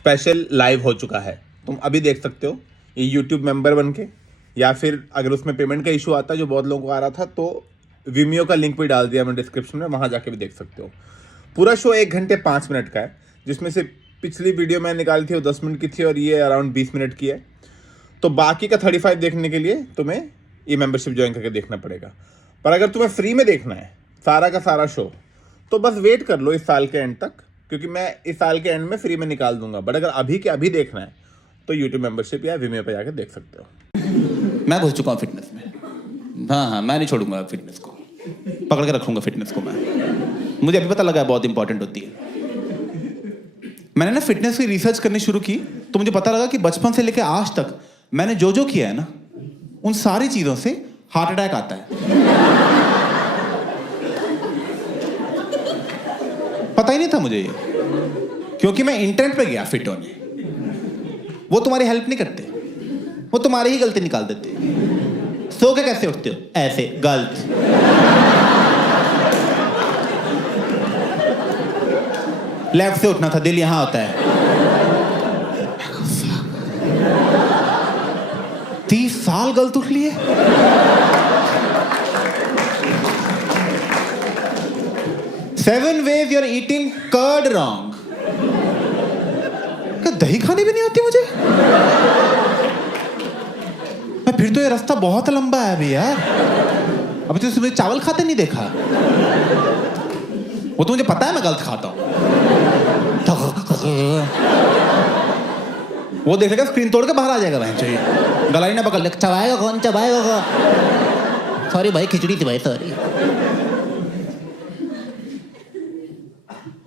Special live हो चुका है, तुम अभी देख सकते हो ये यूट्यूब मेंबर बन के, या फिर अगर उसमें पेमेंट का इशू आता है जो बहुत लोगों को आ रहा था तो विमियो का लिंक भी डाल दिया मैंने डिस्क्रिप्शन में, वहाँ जाके भी देख सकते हो। पूरा शो 1 घंटे 5 मिनट का है, जिसमें से पिछली वीडियो मैंने निकाली थी वो 10 मिनट की थी और ये अराउंड 20 मिनट की है। तो बाकी का 35 देखने के लिए तुम्हें ये मेंबरशिप ज्वाइन करके देखना पड़ेगा। पर अगर तुम्हें फ्री में देखना है सारा का सारा शो तो बस वेट कर लो इस साल के एंड तक, क्योंकि मैं इस साल के एंड में फ्री में निकाल दूंगा। बट अगर अभी के अभी देखना है तो यूट्यूब मेंबरशिप या विमियो पे जाकर देख सकते हो। मैं घुस चुका हूँ फिटनेस में। हाँ, मैं नहीं छोड़ूंगा फिटनेस को, पकड़ के रखूंगा फिटनेस को मैं। मुझे अभी पता लगा बहुत इंपॉर्टेंट होती है। मैंने ना फिटनेस की रिसर्च करनी शुरू की तो मुझे पता लगा कि बचपन से लेकर आज तक मैंने जो जो किया है ना, उन सारी चीजों से हार्ट अटैक आता है। पता ही नहीं था मुझे ये, क्योंकि मैं इंटरनेट पे गया फिट होने। वो तुम्हारी हेल्प नहीं करते, वो तुम्हारी ही गलती निकाल देते। सो के कैसे उठते हो? ऐसे, गलत। लेफ्ट से उठना था, दिल यहां होता है। 30 साल गलत उठ लिए। Seven ways you're eating curd wrong. क्या दही खानी भी नहीं आती मुझे? फिर तो ये रास्ता बहुत लंबा है अभी यार। अभी तो सुबह चावल खाते नहीं देखा। वो तो मुझे पता है मैं गलत खाता हूं। वो देखेगा स्क्रीन तोड़ के बाहर आ जाएगा भाई, चाहिए गलाई ना पकड़ ले। चबाएगा कौन? चबाएगा कौन? सॉरी भाई, खिचड़ी थी भाई, सॉरी।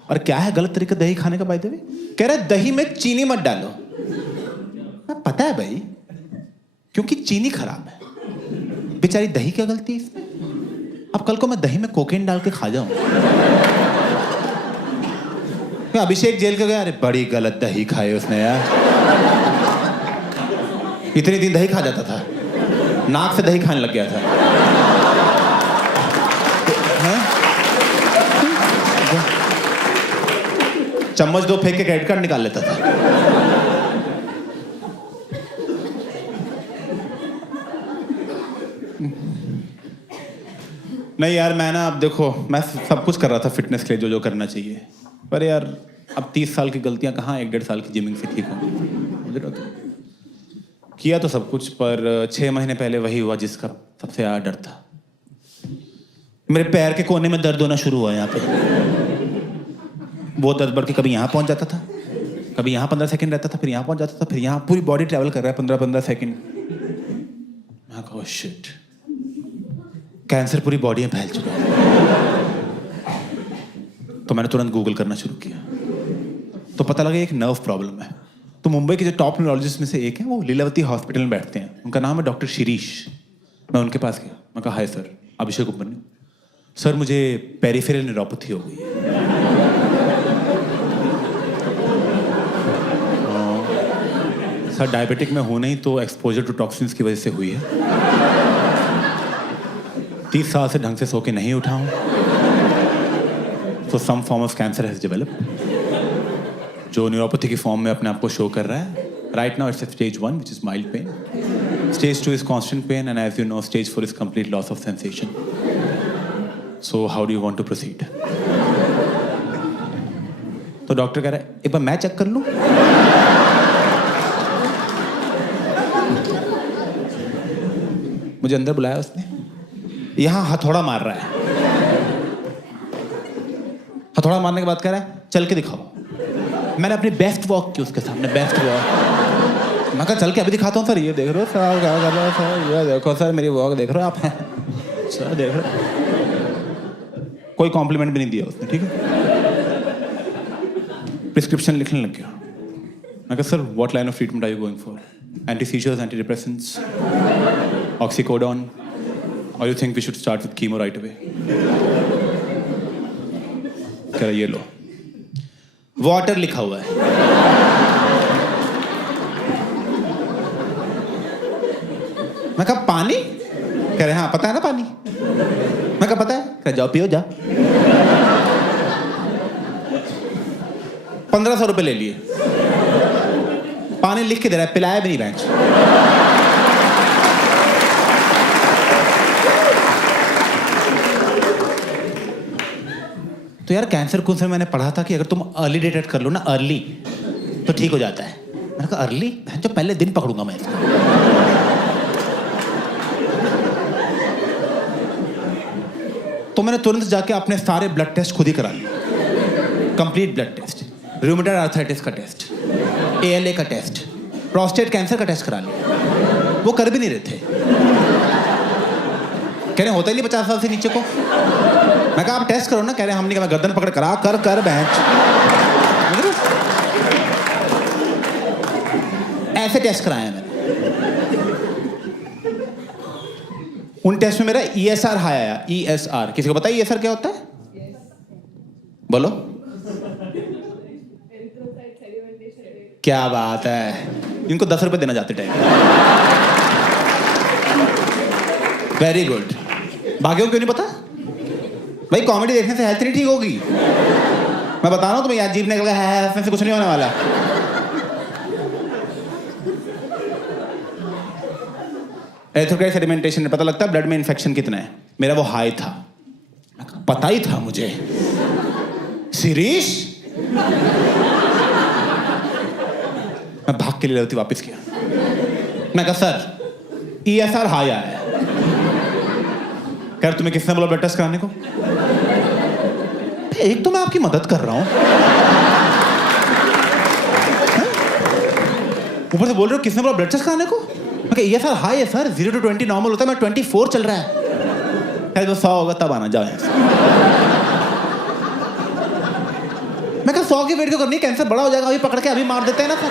और क्या है गलत तरीका दही खाने का? बाय द वे कह रहा है दही में चीनी मत डालो। पता है भाई, क्योंकि चीनी खराब है। बेचारी दही क्या गलती है इसमें? अब कल को मैं दही में कोकेन डाल के खा जाऊं। अभिषेक जेल के गया, अरे बड़ी गलत दही खाई उसने यार। इतने दिन दही खा जाता था, नाक से दही खाने लग गया था। चम्मच 2 फेंक के क्रेडिट कार्ड निकाल लेता था। नहीं यार, मैं ना, अब देखो, मैं सब कुछ कर रहा था फिटनेस के लिए, जो जो करना चाहिए। पर यार अब 30 साल की गलतियां कहाँ 1-1.5 साल की जिमिंग से ठीक होंगी। किया तो सब कुछ, पर 6 महीने पहले वही हुआ जिसका सबसे ज्यादा डर था। मेरे पैर के कोने में दर्द होना शुरू हुआ यहाँ पे। वो दर्द बढ़ के कभी यहाँ पहुंच जाता था, कभी यहाँ 15 सेकंड रहता था, फिर यहाँ पहुंच जाता था, फिर यहाँ पूरी बॉडी ट्रैवल कर रहा है 15-15 सेकंड। मैं कहा शिट, कैंसर पूरी बॉडी में फैल चुका है। तो मैंने तुरंत गूगल करना शुरू किया, तो पता लगा एक नर्व प्रॉब्लम है। तो मुंबई के जो टॉप न्यूरोलॉजिस्ट में से एक है, वो लीलावती हॉस्पिटल में बैठते हैं, उनका नाम है डॉक्टर शिरीष। मैं उनके पास गया, मैं कहा हाय सर, अभिषेक उपमन्यु सर, मुझे पेरिफेरल न्यूरोपैथी हो गई है। सर डायबिटिक में हूं नहीं, तो एक्सपोजर टू टॉक्सिन्स की वजह से हुई है। 30 साल से ढंग से सो के नहीं उठा हूं, तो some form of cancer has developed, जो न्यूरोपैथी की फॉर्म में अपने आप को शो कर रहा है। Right now it's stage 1 which is mild pain, stage 2 is constant pain, and as you know stage 4 is complete loss of sensation. So how do you want to proceed? तो doctor कह रहा है एक बार मैं check कर लूं। मुझे अंदर बुलाया उसने, यहां हथौड़ा मार रहा है। हथौड़ा मारने के बाद कह रहा है चल के दिखाओ। मैंने अपनी बेस्ट वॉक की उसके सामने, बेस्ट वॉक। मैं कहा चल के अभी दिखाता हूँ सर, ये देख रहे हो सर, क्या कर रहे हो सर, ये देखो सर मेरी वॉक देख रहे हो आप? सर देख रहे हो? कोई कॉम्प्लीमेंट भी नहीं दिया उसने, ठीक है। प्रिस्क्रिप्शन लिखने लग गया। मैं कहा sir what line of treatment are you going for? Anti seizures, anti depressants, oxycodone, और you think we should start with chemo right away? कह रहा ये लो, वाटर लिखा हुआ है। मैं कहा पानी? कह रहे हाँ पता है ना पानी। मैं कहा पता है। कह जाओ पियो जा। 1500 रुपए ले लिए। पानी लिख के दे रहा है, पिलाया भी नहीं बेंच। तो यार कैंसर कौन से मैंने पढ़ा था कि अगर तुम अर्ली डिटेक्ट कर लो ना, अर्ली, तो ठीक हो जाता है। मैंने कहा अर्ली, जो पहले दिन पकड़ूंगा मैं इसको। तो मैंने तुरंत जाके अपने सारे ब्लड टेस्ट खुद ही करा लिए, complete blood test, rheumatoid arthritis का टेस्ट, ALA का टेस्ट, प्रोस्टेट कैंसर का टेस्ट करा लिया। वो कर भी नहीं रहे थे, कह रहे होता ही नहीं 50 साल से नीचे को। मैं कहा आप टेस्ट करो ना, कह रहे हम नहीं, मैं गर्दन पकड़ करा कर बेंच। ऐसे टेस्ट कराया मैंने। उन टेस्ट में मेरा ESR हाई आया। ESR किसी को पता है ESR क्या होता है? बोलो। क्या बात है, इनको 10 रुपए देना जाते टाइम। Very good. भाग्यों क्यों नहीं पता भाई? कॉमेडी देखने से हेल्थ नहीं ठीक होगी। मैं बता रहा हूँ तुम्हें, यार जीभ निकल गया है, इसमें से कुछ नहीं होने वाला। एरिथ्रोक्राइट सेडिमेंटेशन में पता लगता है ब्लड में इन्फेक्शन कितना है। मेरा वो हाई था, पता ही था मुझे। शिरीष, मैं भाग के लिए लीलावती वापस किया। मैं कहा सर ESR हाई आया है। कह रहे तुम्हें किसने बोला ब्लड टेस्ट कराने को? एक तो मैं आपकी मदद कर रहा हूं, ऊपर से बोल रहे हो किसने बोला ब्लड टेस्ट कराने को? मैं कहा ESR हाई है सर, 0 to 20 नॉर्मल होता है, मैं 24 चल रहा है। तो 100 होगा तब आना, जाओ यहाँ से। मैं कहा 100 की वेट क्यों करनी है, कैंसर बड़ा हो जाएगा, अभी पकड़ के अभी मार देते हैं ना सर।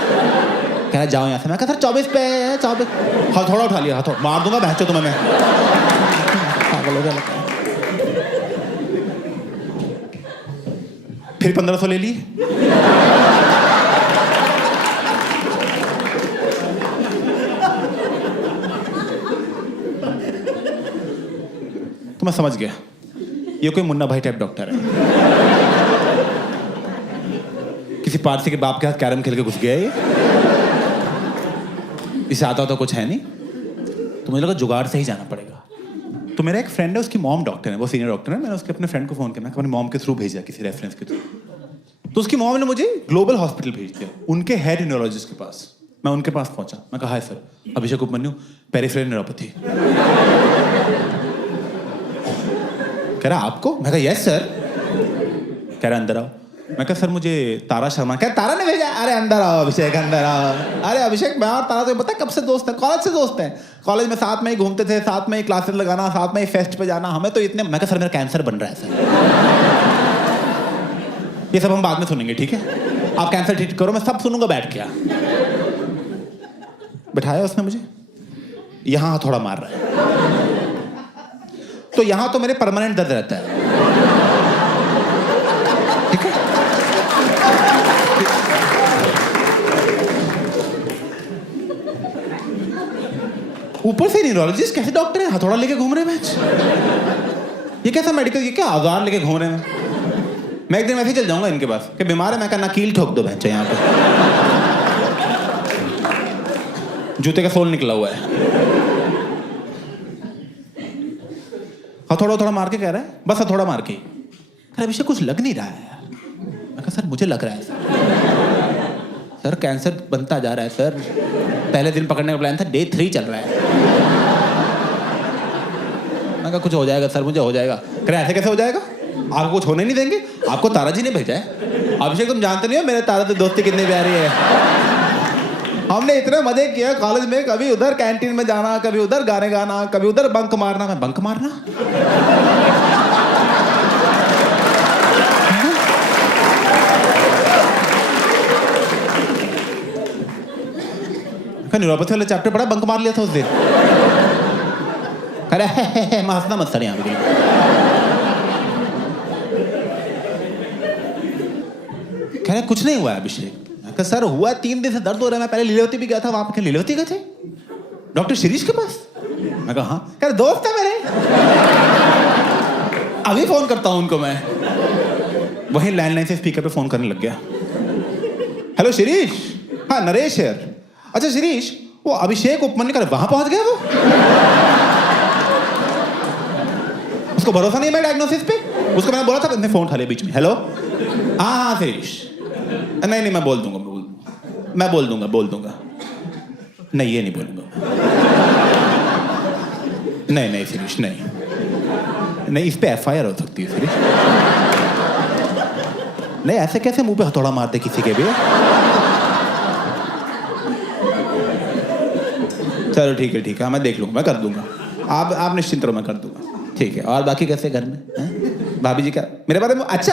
कह रहा जाओ यहाँ से। मैं कहा सर 24 पे है, 24। हथौड़ा उठा लिया, हथौड़ा मार दूंगा बहचो तुम्हें मैं। पागल हो गया। फिर 1500 ले लिए। तो मैं समझ गया ये कोई मुन्ना भाई टाइप डॉक्टर है। किसी पारसी के बाप के हाथ कैरम खेल के घुस गया ये। इसे आता तो कुछ है नहीं, तो मुझे लगा जुगाड़ से ही जाना पड़ेगा। तो मेरा एक फ्रेंड है, उसकी मॉम डॉक्टर है, वो सीनियर डॉक्टर है। मैंने उसके अपने फ्रेंड को फोन किया, अपनी मॉम के थ्रू भेजा, किसी रेफरेंस के थ्रू। तो उसकी मॉम ने मुझे ग्लोबल हॉस्पिटल भेज दिया, उनके हेड न्यूरोलॉजिस्ट के पास। मैं उनके पास पहुंचा। मैं कहा हाय सर, अभिषेक उपमन्यु, पेरिफेरल न्यूरोपैथी। कह रहा आपको? मैं कहा यस सर। कह रहा अंदर आओ। मैं कहा सर मुझे तारा शर्मा। क्या तारा ने भेजा? अरे अंदर आओ अभिषेक, अंदर आओ। अरे अभिषेक, मैं और तारा तो पता है कब से दोस्त है, कॉलेज से दोस्त हैं। कॉलेज में साथ में ही घूमते थे, साथ में ही क्लासेस लगाना, साथ में ही फेस्ट पे जाना, हमें तो इतने। मैं कहा सर मेरा कैंसर बन रहा है सर। ये सब हम बाद में सुनेंगे, ठीक है? आप कैंसर ठीक करो, मैं सब सुनूंगा बैठ के। बिठाया उसने मुझे, यहां थोड़ा मार रहा है, तो यहां तो मेरे परमानेंट दर्द रहता है, ठीक है? ऊपर से न्यूरोलॉजिस्ट कैसे डॉक्टर है, हथौड़ा लेके घूम रहे हैं। ये कैसा मेडिकल, ये क्या औजार लेके घूम रहे हैं? मैं एक दिन वैसे ही चल जाऊंगा इनके पास कि बीमार है। मैं कहना कील ठोक दो बच्चे, यहाँ पे जूते का सोल निकला हुआ है। हथौड़ा थोड़ा मार के कह रहा है, बस हथौड़ा मार के। अरे अभिषेक कुछ लग नहीं रहा है यार। मैं कहा सर मुझे लग रहा है सर कैंसर बनता जा रहा है सर। पहले दिन पकड़ने का प्लान था, डे 3 चल रहा है। मैं कहा कुछ हो जाएगा सर, मुझे हो जाएगा। कह रहे ऐसे कैसे हो जाएगा, आपको कुछ होने नहीं देंगे, आपको तारा जी ने भेजा है। अभिषेक तुम जानते नहीं हो मेरे तारा से दोस्ती कितनी प्यारी है। हमने इतने मजे किए कॉलेज में, कभी उधर कैंटीन में जाना, कभी उधर गाने गाना, कभी उधर बंक मारना। मैं बंक मारना? न्यूरोपैथी वाला चैप्टर पढ़ा, बंक मार लिया था उस दिन। अरे हंसना मत सर यहाँ पे। कह रहे कुछ नहीं हुआ है अभिषेक। सर हुआ 3 दिन से दर्द हो रहा है। मैं पहले लीलावती भी गया था, वहां पे लीलावती गए थे डॉक्टर शिरीष के पास। मैं कहा हाँ। कह रहे दोस्त है मेरे, अभी फोन करता हूं उनको मैं। वहीं लैंडलाइन से स्पीकर पे फोन करने लग गया। हेलो शिरीष, हाँ नरेश यार। अच्छा शिरीष, वो अभिषेक उपमन्यु वहां पहुंच गया वो? उसको भरोसा नहीं है मेरे डायग्नोसिस पे? उसको मैंने बोला था, अपने फोन उठा लिया बीच में। हेलो, हाँ शिरीष, नहीं मैं बोल दूंगा, बोल दूंगा। नहीं, ये नहीं बोलूंगा। नहीं शिरीष, नहीं इस पे एफआईआर हो सकती है शिरीष। नहीं, ऐसे कैसे मुंह पे हथौड़ा मारते किसी के भी? चलो ठीक है, मैं देख लूंगा, मैं कर दूंगा। आप निश्चिंत रहो, मैं कर दूंगा। ठीक है, और बाकी कैसे घर में? भाभी जी क्या मेरे बारे में? अच्छा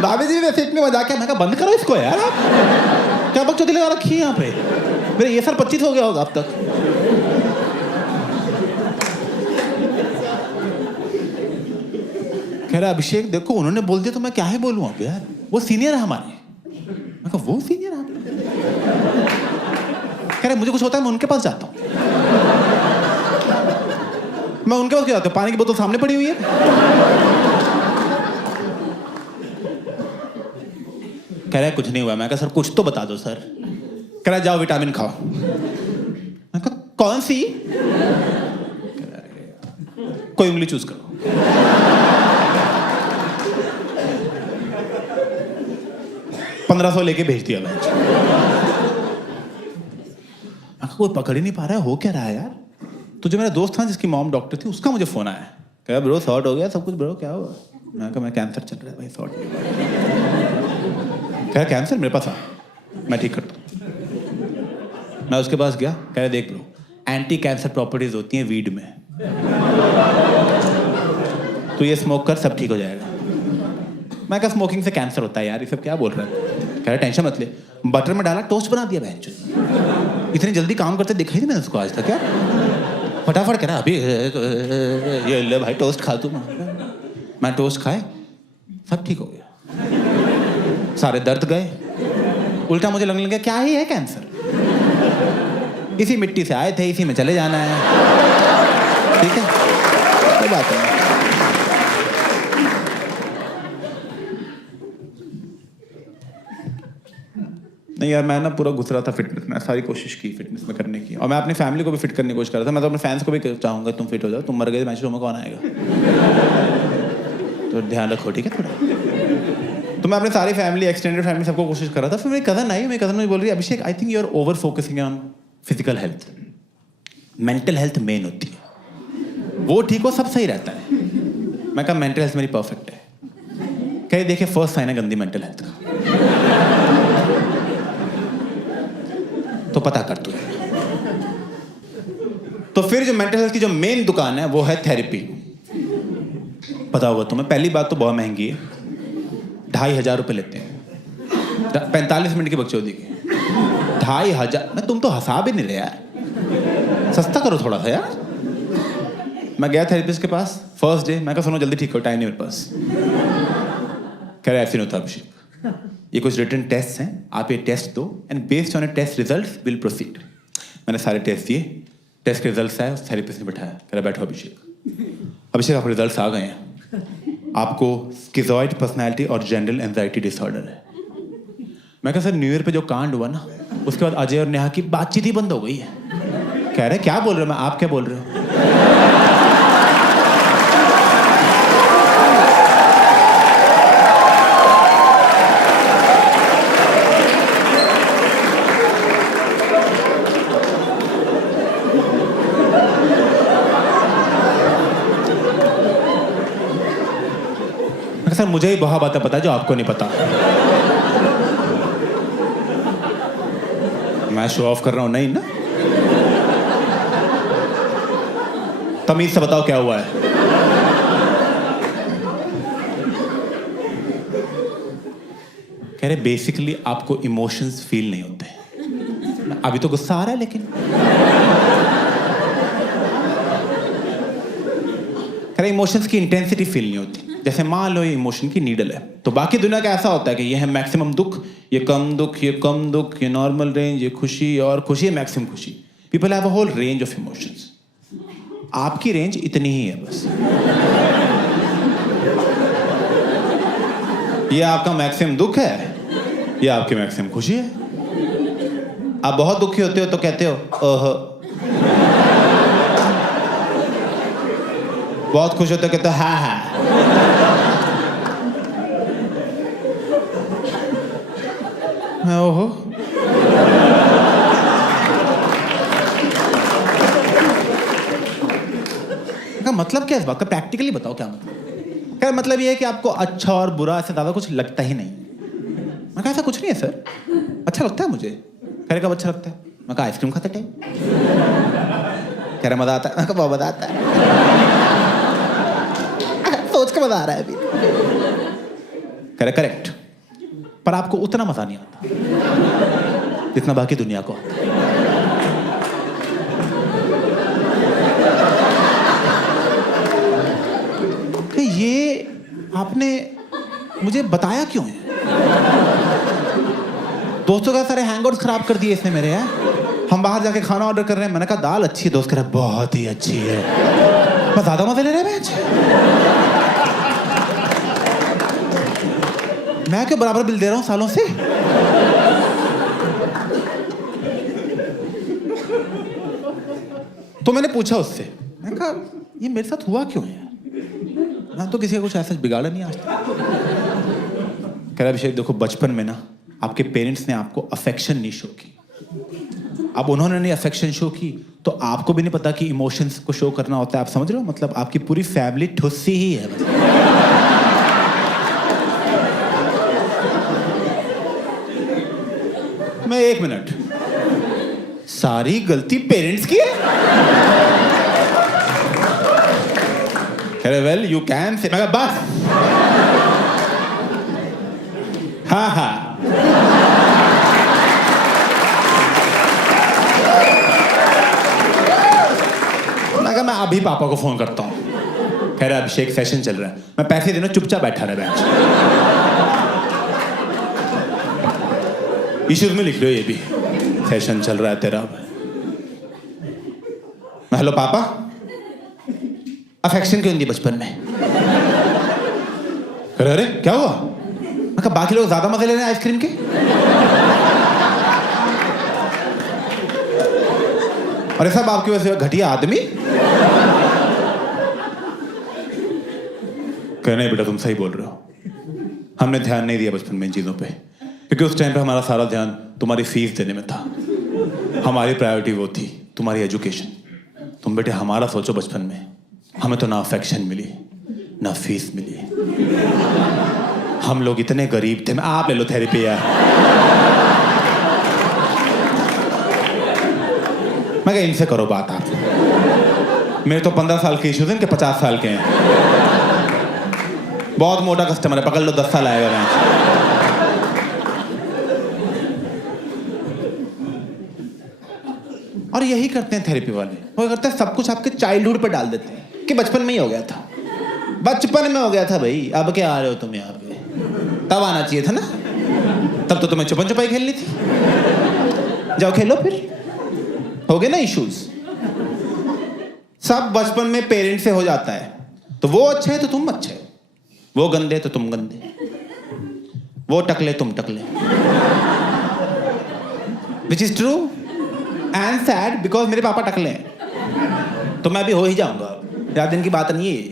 भाभी जी वैसे इतनी मजाक है। मैं कहा बंद करो इसको यार, आप क्या बकचोदी लगा रखी है यहाँ पे? मेरे ये साल 25 हो गया होगा अब तक। कह रहा अभिषेक देखो उन्होंने बोल दिया तो मैं क्या ही बोलूं अब यार, वो सीनियर है हमारे। मैं कहा वो सीनियर है? कह रहे मुझे कुछ होता है मैं उनके पास जाता हूं। मैं उनके पास क्यों जाता हूं? पानी की बोतल सामने पड़ी हुई है। कह रहा कुछ नहीं हुआ। मैं कहा सर कुछ तो बता दो सर। कह रहा जाओ विटामिन खाओ। मैं कहा कौन सी? कोई उंगली चूज करो। $1500 लेके भेज दिया मैं। कोई पकड़ ही नहीं पा रहा है, हो क्या रहा है यार? तो जो मेरा दोस्त था जिसकी मॉम डॉक्टर थी, उसका मुझे फोन आया। कहा ब्रो सॉर्ट हो गया सब कुछ ब्रो, क्या हुआ? मैं कहा मैं कैंसर चल रहा है भाई, सॉर्ट नहीं हुआ। कहा कैंसर मेरे पास आ, मैं ठीक करता हूँ। मैं उसके पास गया। कह रहे देख ब्रो, एंटी कैंसर प्रॉपर्टीज होती हैं वीड में, तो ये स्मोक कर सब ठीक हो जाएगा। मैं कहा स्मोकिंग से कैंसर होता है यार, ये सब क्या बोल रहा है? कह रहा टेंशन मत ले, बटर में डाला टोस्ट बना दिया बहन। इतनी जल्दी काम करते दिखाई नहीं मैंने उसको आज तक। क्या फटाफट कह रहा अभी ये ले भाई टोस्ट खा तू। मैं टोस्ट खाए, सब ठीक हो गया, सारे दर्द गए। उल्टा मुझे लगने लगा क्या ही है कैंसर, इसी मिट्टी से आए थे, इसी में चले जाना है। ठीक है, कोई बात नहीं। नहीं यार, मैं ना पूरा घुस रहा था फिटनेस में, सारी कोशिश की फिटनेस में करने की, और मैं अपनी फैमिली को भी फिट करने की कोशिश कर रहा था। मैं तो अपने फैंस को भी चाहूंगा तुम फिट हो जाओ, तुम मर गए मैच में कौन आएगा? तो ध्यान रखो ठीक है थोड़ा। तो मैं अपनी सारी फैमिली, एक्सटेंडेड फैमिली, सबको कोशिश कर रहा था। फिर मेरी कज़न आई, मेरी कज़न मुझे बोल रही है Abhishek I think you are over focusing on physical health, mental health main होती है, वो ठीक हो सब सही रहता है। मैं कहा मेंटल हेल्थ मेरी परफेक्ट है। कहीं देखिए फर्स्ट साइन है गंदी मेंटल हेल्थ का, तो पता कर तू। तो फिर जो मेंटल हेल्थ की जो मेन दुकान है वो है थेरेपी। पता होगा तुम्हें, पहली बात तो बहुत महंगी है, 2500 रुपये लेते हैं 45 मिनट की बकचोदी की। 2500 मैं, तुम तो हंसा भी नहीं रहे यार, सस्ता करो थोड़ा सा यार। मैं गया थेरेपिस्ट के पास फर्स्ट डे। मैं कहा सुनो जल्दी ठीक हो, टाइम नहीं मेरे पास। कह रहा ऐसे नहीं होता अभिषेक, ये कुछ रिटन टेस्ट हैं, आप ये टेस्ट दो and based on a test results will proceed. मैंने सारे टेस्ट दिए, टेस्ट के रिजल्ट्स आए, थेरेपिस्ट ने बैठाया। कह रहा बैठो अभिषेक। अभिषेक आपके रिजल्ट्स आ गए हैं, आपको स्किज़ॉइड पर्सनैलिटी और जनरल एंजाइटी डिसऑर्डर है। मैं कहा सर न्यू ईयर पे जो कांड हुआ ना, उसके बाद अजय और नेहा की बातचीत ही बंद हो गई है। कह रहे क्या बोल रहे हो? मैं आप क्या बोल रहे हो? सर मुझे ही बहुत बातें पता है जो आपको नहीं पता। मैं शो ऑफ कर रहा हूं नहीं ना? तमीज से बताओ क्या हुआ है। कह रहे बेसिकली आपको इमोशंस फील नहीं होते। अभी तो गुस्सा आ रहा है लेकिन। कह रहे इमोशंस की इंटेंसिटी फील नहीं होती। जैसे मान लो ये इमोशन की नीडल है, तो बाकी दुनिया का ऐसा होता है कि ये है मैक्सिमम दुख, ये कम दुख, ये कम दुख, ये नॉर्मल रेंज, ये खुशी, और खुशी है मैक्सिमम खुशी। People have a whole range of emotions. आपकी रेंज इतनी ही है बस। ये आपका मैक्सिमम दुख है, ये आपकी मैक्सिमम खुशी है। आप बहुत दुखी होते हो तो कहते हो ओह, बहुत खुश होते हो कहते हो हाँ। मैं ओहो, का मतलब क्या है इस बात का? प्रैक्टिकली बताओ क्या मतलब? क्या मतलब ये है कि आपको अच्छा और बुरा से ज्यादा कुछ लगता ही नहीं? मैं कहा ऐसा कुछ नहीं है सर, अच्छा लगता है मुझे। कह रहे कब अच्छा लगता है? मैं कहा आइसक्रीम खाते टाइम। कह रहे मजा आता है? मैं कहा बहुत मजा आता है। सोच के मजा आ रहा है अभी। कह रहे करेक्ट, पर आपको उतना मजा नहीं आता जितना बाकी दुनिया को आता है। कि ये आपने मुझे बताया क्यों है? दोस्तों का सारे हैंगआउट्स खराब कर दिए इसने मेरे। हैं हम बाहर जाके खाना ऑर्डर कर रहे हैं, मैंने कहा दाल अच्छी है, दोस्त कह रहा है बहुत ही अच्छी है। मैं ज्यादा मजे ले रहे हैं मैं क्यों बराबर बिल दे रहा हूं सालों से? तो मैंने पूछा उससे, मैंने कहा ये मेरे साथ हुआ क्यों है? मैं तो किसी का कुछ ऐसा बिगाड़ा नहीं आज तक। कह रहा अभिषेक देखो, बचपन में ना आपके पेरेंट्स ने आपको अफेक्शन नहीं शो की। अब उन्होंने नहीं अफेक्शन शो की तो आपको भी नहीं पता कि इमोशंस को शो करना होता है। आप समझ रहे हो? मतलब आपकी पूरी फैमिली ठुस्सी ही है बस। मैं 1 मिनट, सारी गलती पेरेंट्स की है? वेल यू कैन से, मैं कहा बस हाँ हाँ। मैं अभी पापा को फोन करता हूँ। कह रहा अभिषेक सेशन चल रहा है, मैं पैसे देना, चुपचाप बैठा रहा बेंच। इश्यूज में लिख लो ये भी, सेशन चल रहा है तेरा। मैं हेलो पापा, अफेक्शन क्यों नहीं दी बचपन में? अरे क्या हुआ? मैं कहा बाकी लोग ज्यादा मजे ले रहे हैं आइसक्रीम के, और सब आपकी वजह से घटिया आदमी। कहने बेटा तुम सही बोल रहे हो, हमने ध्यान नहीं दिया बचपन में इन चीजों पे, क्योंकि उस टाइम पे हमारा सारा ध्यान तुम्हारी फीस देने में था। हमारी प्रायोरिटी वो थी, तुम्हारी एजुकेशन। तुम बेटे हमारा सोचो, बचपन में हमें तो ना अफेक्शन मिली ना फीस मिली। हम लोग इतने गरीब थे। आप ले लो थेरेपी यार। मैं कहा इनसे करो बात आप। मेरे तो 15 साल के इश्यूज हैं, इनके 50 साल के हैं। बहुत मोटा कस्टमर है, पकड़ लो 10 साल आएगा मैं। और यही करते हैं थेरेपी वाले, वो करते हैं सब कुछ आपके चाइल्डहुड पे डाल देते हैं कि बचपन में ही हो गया था, बचपन में हो गया था भाई, अब क्या आ रहे हो तुम यहाँ पे? तब आना चाहिए था ना, तब तो तुम्हें छुपन छुपाई खेलनी थी। जाओ खेलो फिर, हो गए ना इश्यूज। सब बचपन में पेरेंट्स से हो जाता है। तो वो अच्छे है तो तुम अच्छे, वो गंदे तो तुम गंदे, वो टकले तुम टकले। Which is true and sad, because मेरे पापा टकले हैं तो मैं भी हो ही जाऊंगा। ज्यादा दिन की बात नहीं है।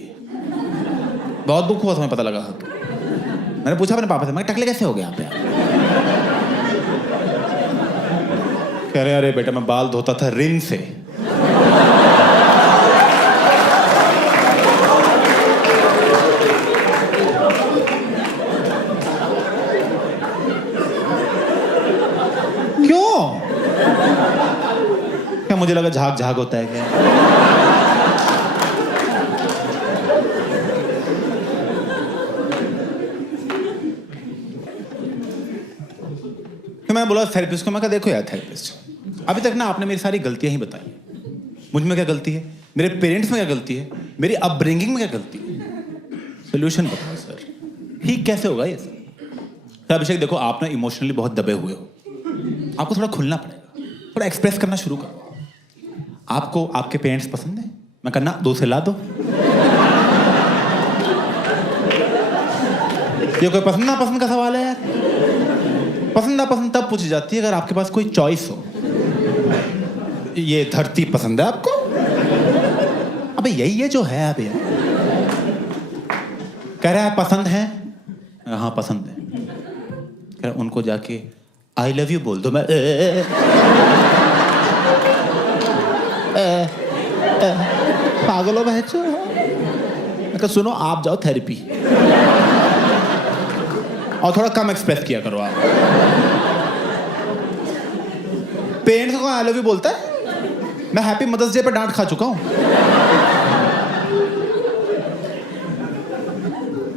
बहुत दुख हुआ, तुम्हें पता लगा। मैंने पूछा अपने पापा से, मैं टकले कैसे हो गया आप? कह रहे अरे बेटा मैं बाल धोता था रिन से। क्यों? क्या मुझे लगा झाग झाग होता है क्या? मैं बोला थेरेपिस्ट को, मैं कहा देखो यार थेरेपिस्ट, अभी तक ना आपने मेरी सारी गलतियां ही बताई। मुझ में क्या गलती है, मेरे पेरेंट्स में क्या गलती है, मेरी अपब्रिंगिंग में क्या गलती है? सोल्यूशन बताओ सर, ठीक कैसे होगा ये सर? अभिषेक देखो, आप ना इमोशनली बहुत दबे हुए हो, आपको थोड़ा खुलना पड़ेगा, थोड़ा एक्सप्रेस करना शुरू करो। आपको आपके पेरेंट्स पसंद है? मैं कहना 2 से ला दो। ये कोई पसंद ना पसंद का सवाल है यार? पसंद ना पसंद तब पूछी जाती है अगर आपके पास कोई चॉइस हो। ये धरती पसंद है आपको? अबे यही है जो है अबे। कह रहा है पसंद है? हाँ पसंद है। कह रहा उनको जाके आई लव यू बोल दो। मैं पागल हो बहचो। मैं कहा सुनो आप जाओ थेरेपी और थोड़ा कम एक्सप्रेस किया करो आप। पेरेंट्स को आई लव यू बोलता है? मैं हैप्पी मदर्स डे पर डांट खा चुका हूं।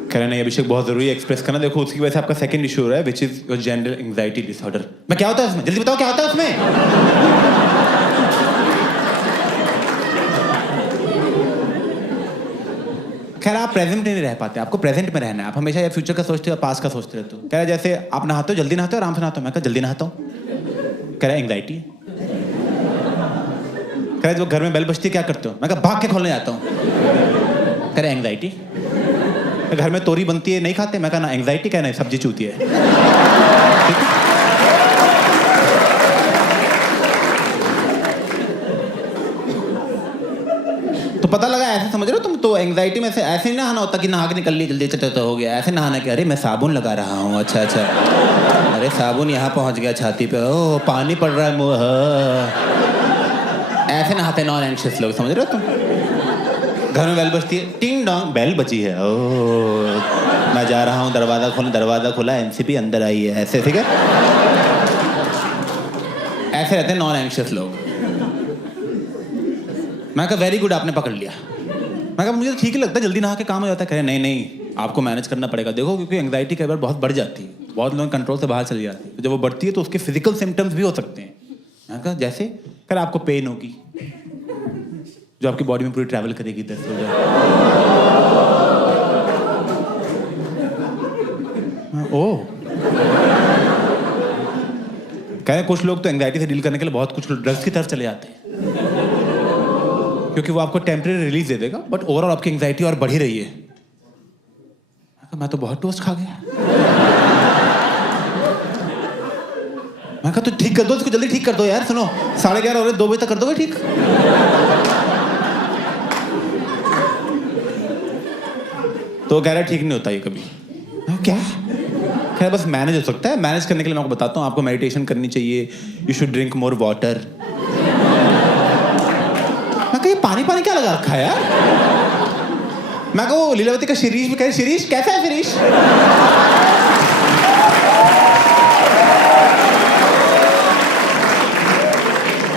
कह रहे नहीं अभिषेक बहुत जरूरी है एक्सप्रेस करना। देखो उसकी वजह से आपका सेकंड इशू हो रहा है which is your general anxiety disorder. मैं क्या होता है उसमें? जल्दी बताओ क्या होता है उसमें? खैर आप प्रेजेंट में नहीं रह पाते, आपको प्रेजेंट में रहना है। आप हमेशा या फ्यूचर का सोचते हो या पास्ट का सोचते रहते हो। कह रहा है जैसे आप नहाते हो, जल्दी नहाते हो, आराम से नहाते हो। मैं कहा जल्दी नहाता हूँ। कह रहा है एंग्जाइटी है। कह रहा है जब घर में बेल बजती है क्या करते हो? मैं कहा भाग के खोलने जाता हूँ। कह रहा है एंग्जाइटी। घर में तोरी बनती है नहीं खाते? मैं कहा ना एंग्जाइटी। क्या नहीं सब्जी चूती है। ठीक है? तो पता लगा ऐसे समझ रहे हो तुम? तो एंग्जाइटी में से ऐसे नहीं नहाना होता कि नहा के निकल ली जल्दी चलते हो गया। ऐसे नहाना कि अरे मैं साबुन लगा रहा हूँ। अच्छा अच्छा, अरे साबुन यहाँ पहुँच गया छाती पे। ओह पानी पड़ रहा है मुँह। ऐसे नहाते नॉन एंग्शियस लोग, समझ रहे हो तुम? घर में बेल बजती है, टिंग डोंग बेल बजी है। ओह मैं जा रहा हूँ दरवाजा खोलने। दरवाजा खोला, एनसीपी अंदर आई है। ऐसे ठीक है? ऐसे रहते हैं नॉन एंग्शियस लोग। मैं कहा वेरी गुड आपने पकड़ लिया। मैं कहा मुझे ठीक ही लगता है जल्दी नहा के काम हो जाता है। कह रहे नहीं नहीं आपको मैनेज करना पड़ेगा। देखो क्योंकि एंग्जाइटी कई बार बहुत बढ़ जाती है, बहुत लोग कंट्रोल से बाहर चली जाती है। तो जब वो बढ़ती है तो उसके फिजिकल सिम्टम्स भी हो सकते हैं। मैं कहा जैसे? कह रहा आपको पेन होगी जो आपकी बॉडी में पूरी ट्रैवल करेगी, दर्द हो जाए। ओह कह रहे कुछ लोग तो एंग्जाइटी से डील करने के लिए बहुत कुछ ड्रग्स की तरफ चले जाते हैं क्योंकि वो आपको टेम्परेरी रिलीज दे देगा, बट ओवरऑल आपकी एंग्जाइटी और बढ़ ही रही है। मैं तो बहुत टोस्ट खा गया। मैं कहा तो ठीक कर दो इसको, जल्दी ठीक कर दो यार। सुनो 11:30 हो रहे, 2 बजे तक कर दोगे ठीक? तो कह रहा ठीक नहीं होता ये कभी। क्या? क्या बस मैनेज हो सकता है। मैनेज करने के लिए मैं आपको बताता हूँ, आपको मेडिटेशन करनी चाहिए। You should drink more water. मैं कहा ये पानी पानी क्या लगा रखा है यार? मैं कहा वो लीलावती का शिरीष भी कहे, शिरीष कैसा है शिरीष?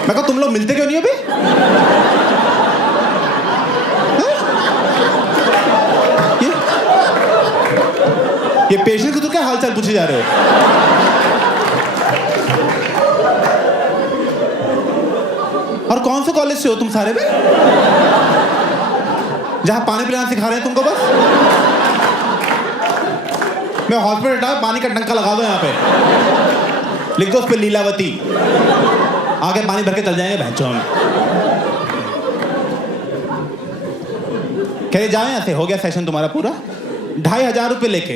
मैं कहा तुम लोग मिलते क्यों नहीं हो बे? ये पेशेंट को तो क्या हालचाल पूछे जा रहे हो? और कौन से कॉलेज से हो तुम सारे बे? जहां पानी पिलाना सिखा रहे हैं तुमको बस? मैं हॉस्पिटल हटा, पानी का टंका लगा दो यहाँ पे, लिख दो उस पे लीलावती, आगे पानी भर के चल जाएंगे भैंचों हम। कह जाओ यहाँ से, हो गया सेशन तुम्हारा पूरा। 2,500 रुपये लेके।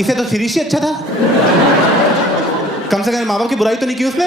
इसे तो शिरीष ही अच्छा था, कम से कम माँ बाप की बुराई तो नहीं की उसने।